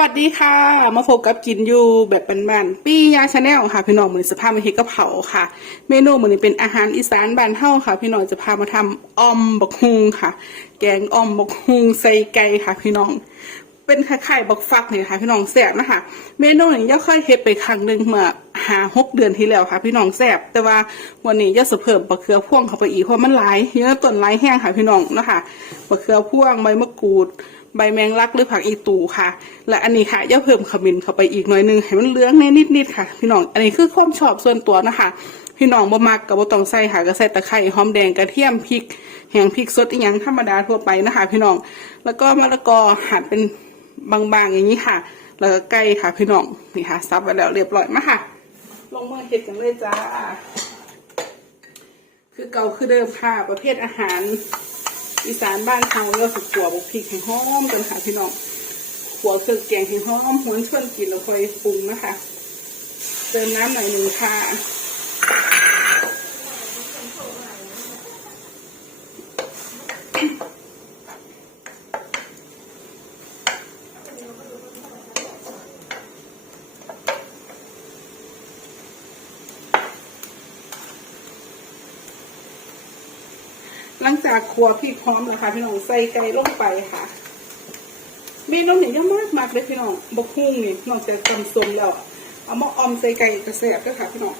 วัสดีค่ะ มาพบกับกินอยู่แบบบ้านๆปี้ยาชาแนลค่ะ พี่น้องมือนี้สภาพมันเฮ็ดกะเพราค่ะ เมนูมือนี้เป็นอาหารอีสานบ้านเฮาค่ะ พี่น้องจะพามาทำอ่อมบักฮุงค่ะ แกงอ่อมบักฮุงใส่ไก่ค่ะ พี่น้อง เป็นคล้ายๆบักฟักเนี่ยค่ะพี่น้องแซ่บนะคะ เมนูนี้ย่าค่อยเฮ็ดไปครั้งหนึ่งเมื่อหาหกเดือนที่แล้วค่ะ พี่น้องแซ่บแต่ว่าวันนี้ย่าจะเพิ่มบักเขือพ่วงเข้าไปอีกเพราะมันหลายเยอะต้นหลายแห้งค่ะพี่น้องนะคะบักเขือพ่วงใบมะกรูด ใบแมงลักหรือผักอีตูค่ะ และอันนี้ค่ะย่าเพิ่มขมิ้นเข้าไปอีกหน่อยนึงให้มันเหลืองแน่นิดๆค่ะ พี่น้องอันนี้คือความชอบส่วนตัวนะคะพี่น้องบ่มักกับบ่ต้องใส่ค่ะก็ใส่ตะไคร้หอมแดงกระเทียมพริกแห้งพริกสดอีหยังธรรมดาทั่วไปนะคะ พี่น้องแล้วก็มะละกอหั่นเป็นบางๆอย่างนี้ค่ะ แล้วก็ไก่ค่ะพี่น้องนี่ค่ะซับไว้แล้วเรียบร้อยมาค่ะ ลงมือเฮ็ดกันเลยจ้า คือเก่าคือเดิมค่ะประเภทอาหาร อีสานบ้านเขาเราสุกขัวบุกพริกแห้หอมกันค่ะพี่น้องขัวเครื่องแกงแห้หอมหวนชวนกินแล้วค่อยปรุงนะคะ เติมน้ำหน่อยหนึ่งค่ะ หลังจากครัวพริกพร้อมแล้วค่ะพี่น้องใส่ไก่ลงไปค่ะ เมนูนี่ยังมากมากเลยพี่น้องบกฮุ่งนี่นอกจากตำส้มแล้วเอามาออมใส่ไก่กระแสบด้วยค่ะพี่น้อง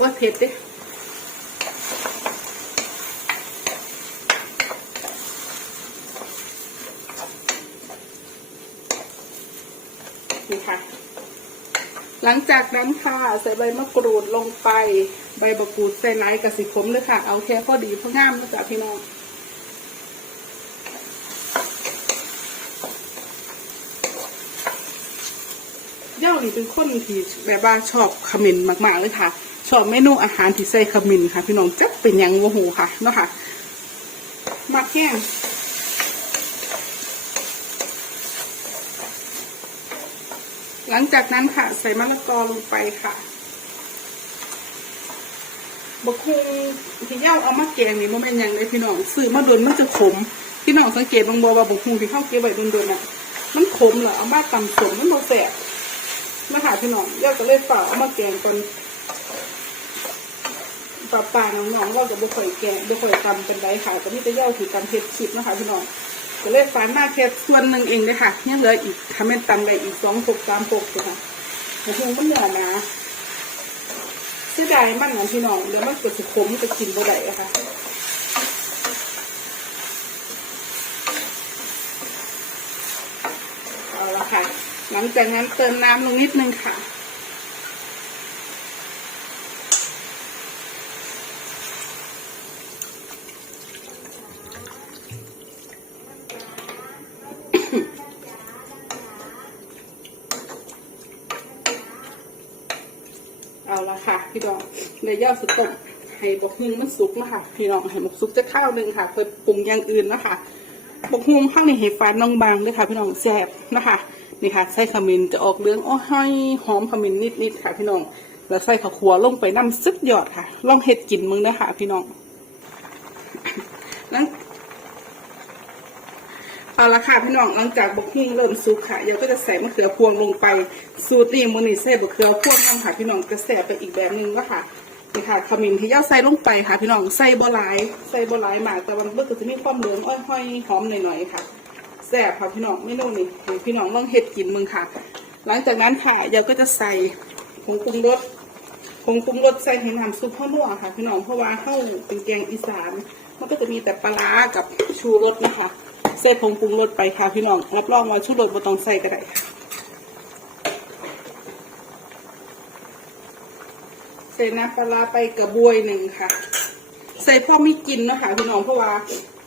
ว่าเผ็ดเด้นี่ค่ะ หลังจากนั้นค่ะใส่ใบมะกรูดลงไป ใบมะกรูดใส่ไนกระสิขมเลยค่ะ เอาแค่พอดีพองามนะจ๊ะพี่น้องเย่านี่เป็นคนที่แบบว่าชอบขมิ้นมากๆเลยค่ะ ชอบเมนูอาหารที่ใส่ขมิ้นค่ะ พี่น้องจะเป็นยังโมโหค่ะเนาะค่ะมักแห้งหลังจากนั้นค่ะ ใส่มะละกอลงไปค่ะ บะคุงที่เย่าเอามาแกงนี่มันเป็นหยังเลยพี่น้องซื้อมาโดนมันจะขม พี่น้องสังเกตบางบอว่าบะคุงที่เข้าเก็บไว้โดนๆน่ะมันขมเหรอเอามาตำสมมันโมแสบมาหาพี่น้องเย่าก็เลยฝากเอามาแกงกันป่าป่าๆน้องๆว่าจะบุข่อยแกงบุข่อยตำเป็นไรค่ะก็นี่จะเย่าถือตำเผ็ดชิดนะคะพี่น้องก็เลยฝานมาแค่ส่วนหนึ่งเองเลยค่ะยังเหลืออีกทำเป็นตำไปอีกสองหกสามหกเลยค่ะแต่ทีมันเหนื่อยนะายมันนะพี่น้องเดี๋ยวมันเกิดสุขมจะกินบ่ได้อะค่ะเอาละค่ะ หลังจากนั้นเติมน้ำลงนิดนึงค่ะ เอาละค่ะ พี่น้องเดี๋ยวย่าสุดตกให้บกฮุงมันสุกนะคะพี่น้องให้มันสุกจะข้าวหนึ่งค่ะเพื่อปรุงอย่างอื่นนะคะบกฮุงข้างนี้ให้ฟานนองบางด้วยค่ะ พี่น้องแซ่บนะคะนี่ค่ะใส่ขมิ้นจะออกเรื่องอ้อห้อยหอมขมิ้นนิดๆค่ะ พี่น้องแล้วใส่ข้าวคั่วลงไปน้ำซึกยอดค่ะ ลองเห็ดกินมึงนะคะพี่น้อง นั้นเอา ละค่ะพี่น้องหลังจากบกฮุ่งเริ่มสุกค่ะเดี๋ยวก็จะใส่มะเขือพวงลงไปสูตรนี้มันนี่ใส่บะเขือพวงน้ำค่ะ พี่น้องกระแสไปอีกแบบนึงก็ค่ะนี่ค่ะขมิ้นที่ย้าใส่ลงไปค่ะ พี่น้องใส่บหลายใส่บหลายมากแต่วันเมื่อก็จะมีความเหลืองอ้อยๆหอมหน่อยๆค่ะแซ่บค่ะพี่น้องเมนูนี้ให้พี่น้องลองเห็ดกินมึงค่ะ หลังจากนั้นค่ะเดี๋ยวก็จะใส่ผงปรุงรสผงปรุงรสใส่ให้น้ำซุปข้าวนัวค่ะ พี่น้องเพราะว่าข้าวเป็นแกงอีสาน มันก็จะมีแต่ปลาร้ากับชูรสนะคะ ใส่ผงปรุงรสไปค่ะพี่น้อง รับรองว่าชูรสบ่ต้องใส่ก็ได้ใส่น้ำปลาไปกระบวยหนึ่งค่ะ ใส่พ่อไม่กินเนาะคะพี่น้องเพราะว่า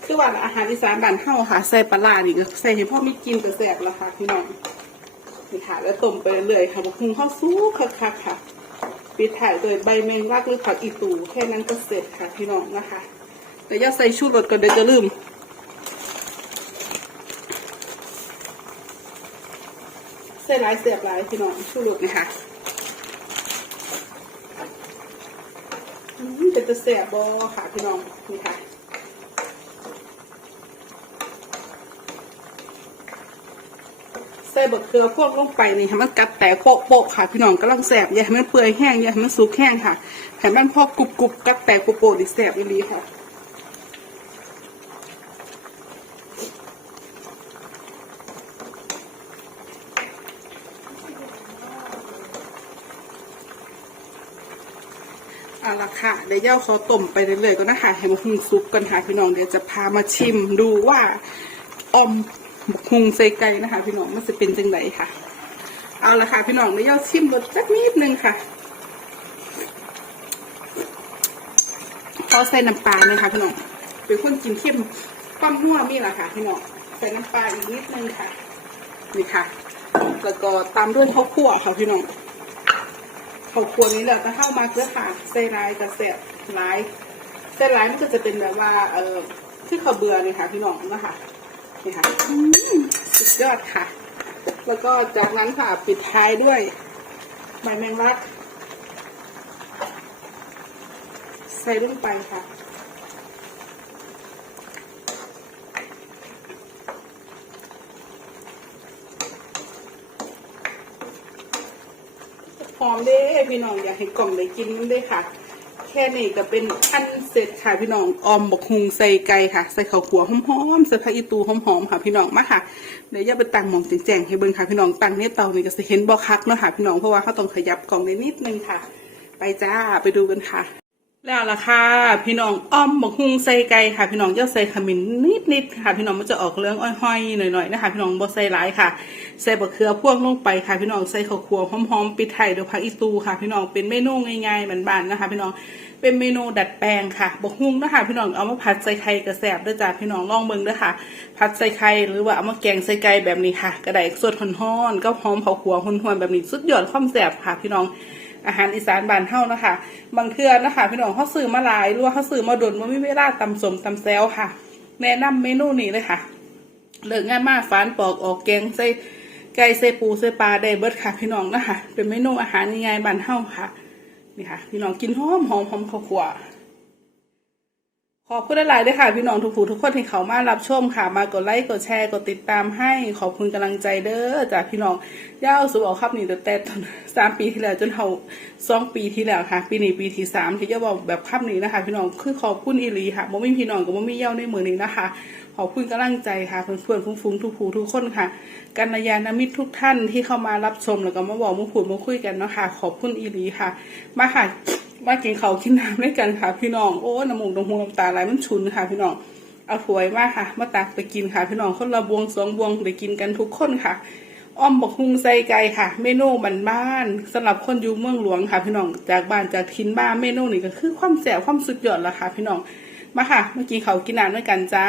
คือว่าอาหารอีสานบ้านเฮาค่ะ ใส่ปลาร้านี่ก็ใส่ให้พ่อไม่กินก็แซ่บแล้วค่ะพี่น้องนี่ค่ะแล้วต้มไปเรื่อยค่ะบะคุงข้าวสู้คักๆค่ะปิดถ่ายโดยใบแมงลักหรือผักอีตูแค่นั้นก็เสร็จค่ะพี่น้องนะคะแต่อย่าใส่ชูรสก่อนเดี๋ยวจะลืม ส่หลายเสียบหลายพี่น้องชูรสนี่ค่ะอืมเป็นจะเสียบบอค่ะพี่น้องนี่ค่ะใส่ส่บะเขือพวกลงไปนี่ให้มันกัดแตกโปะๆค่ะ พี่น้องกำลังแสบอย่าให้มันเปื่อยแห้งอย่าให้มันสุกแห้งค่ะให้มันพอกรุบๆกัดแตกโปะๆดิแสบอีหลีค่ะ เอาละค่ะเดี๋ยวเย่าเขาต้มไปเรื่อยๆก็นะคะให้มันหุงซุปกันค่ะพี่น้องเดี๋ยวจะพามาชิมดูว่าอมบกฮุงใส่ไก่นะคะ พี่น้องมันจะเป็นจังไดค่ะ เอาละค่ะ พี่น้องเดี๋ยวเย่าชิมรสสักนิดนึงค่ะพอใส่น้ำปลาเลยค่ะพี่น้องเป็นคนกินเข้มความนัวมีแหละค่ะพี่น้องใส่น้ำปลาอีกนิดนึงค่ะนี่ค่ะ แล้วก็ตามด้วยข้าวคั่วค่ะพี่น้อง เขาควรนี้แหละจะเข้ามาเกลือค่ะใส่ลายกระเสียบลายเส่ลายมันก็จะเป็นแบบว่า เออที่เขาเบื่อเลยค่ะพี่น้องนะคะนี่ค่ะสุดยอดค่ะ แล้วก็จากนั้นค่ะปิดท้ายด้วยใบแมงลัก ใส่ลงไปค่ะ หอมเด้พี่น้องอยากให้กล่องได้กินมันเด้ค่ะ แค่นี้ก็เป็นอันเสร็จค่ะพี่น้องออมบกฮุงใส่ไก่ค่ะ ใส่ข้าวขัวหอมๆใส่ผักอีตูหอมๆค่ะพี่น้องมาค่ะเดี๋ยวย่าไปตั้งหมองแจงๆให้เบิ่งค่ะพี่น้องตั้งเนเตานี่ก็สิเห็นบ่คักเนาะค่ะพี่น้องเพราะว่าเขาต้องขยับกล่องนิดนึงค่ะ ไปจ้าไปดูกันค่ะ แล้วล่ะค่ะ พี่น้องอ้อมบกฮุงใส่ไก่ค่ะ พี่น้องจะใส่ขมิ้นนิดๆค่ะ พี่น้องมันจะออกเรื่องอ้อยๆหน่อยๆนะคะ พี่น้องบ่ใส่หลายค่ะ ใส่บะเขือพ่วงลงไปค่ะ พี่น้องใส่ข้าวคั่วหอมๆปิดไทยด้วยผักอีตูค่ะ พี่น้องเป็นเมนูง่ายๆบานๆนะคะ พี่น้องเป็นเมนูดัดแปลงค่ะบกฮุงนะคะพี่น้องเอามาผัดใส่ไข่กระแสบด้วยจ้าพี่น้องลองเบิ่งด้วยค่ะ ผัดใส่ไข่หรือว่าเอามาแกงใส่ไก่แบบนี้ค่ะ กระไดสดฮ้อนๆก็หอมข้าวคั่วหวนๆแบบนี้สุดยอดความแสบค่ะ พี่น้อง อาหารอีสานบ้านเฮานะคะ บางเทื่อนะคะพี่น้องเขาซื้อมาหลายหรือว่าเขาซื้อมาดนว่าไม่เวลาตำสมตำแซวค่ะ แนะนำเมนูนี้เลยค่ะเลิกงานมากฟานปอกออกแกงใส่ไก่ใส่ปูใส่ปลาได้เบิดค่ะ พี่น้องนะคะเป็นเมนูอาหารง่ายๆบ้านเฮาค่ะนี่ค่ะ พี่น้องกินหอมหอมหอมข้าวคั่ว ขอบคุณหลายๆด้วยค่ะ พี่น้องทุกผู้ทุกคนที่เขามารับชมค่ะ มากดไลค์กดแชร์กดติดตามให้ขอบคุณกำลังใจเด้อจากพี่น้องย่าสุบอกครับนี่แต่แต่ตอนสามปีที่แล้วจนเขาสองปีที่แล้วค่ะ ปีนี้ปีที่สามที่จะบอกแบบครับนี้นะคะ พี่น้องคือขอบคุณอีหลีค่ะบ่มีพี่น้องกับบ่มีเย่าในมือนี้นะคะ ขอบคุณกำลังใจค่ะเพื่อนๆฟุ้งๆทุกผู้ทุกคนค่ะกัลยาณมิตรทุกท่านที่เข้ามารับชมแล้วก็มาบอกมาพูดมาคุยกันเนาะค่ะขอบคุณอีหลีค่ะ มาค่ะ มากินเขาวกินน้ำด้วยกันค่ะ พี่น้องโอ้น้ำมูกน้ำหูน้ำตาไหลมันชุนค่ะ พี่น้องเอาถวยมาค่ะ มาตักไปกินค่ะ พี่น้องคนละบวงสองบวงได้กินกันทุกคนค่ะอ้อมบกฮุงใส่ไก่ค่ะ เมนูบ้านสำหรับคนอยู่เมืองหลวงค่ะ พี่น้องจากบ้านจากทินบ้านเมนูนี่ก็คือความแสบความสุดยอดละค่ะ พี่น้องมาค่ะมากินเขาวกินน้ำด้วยกันจ้า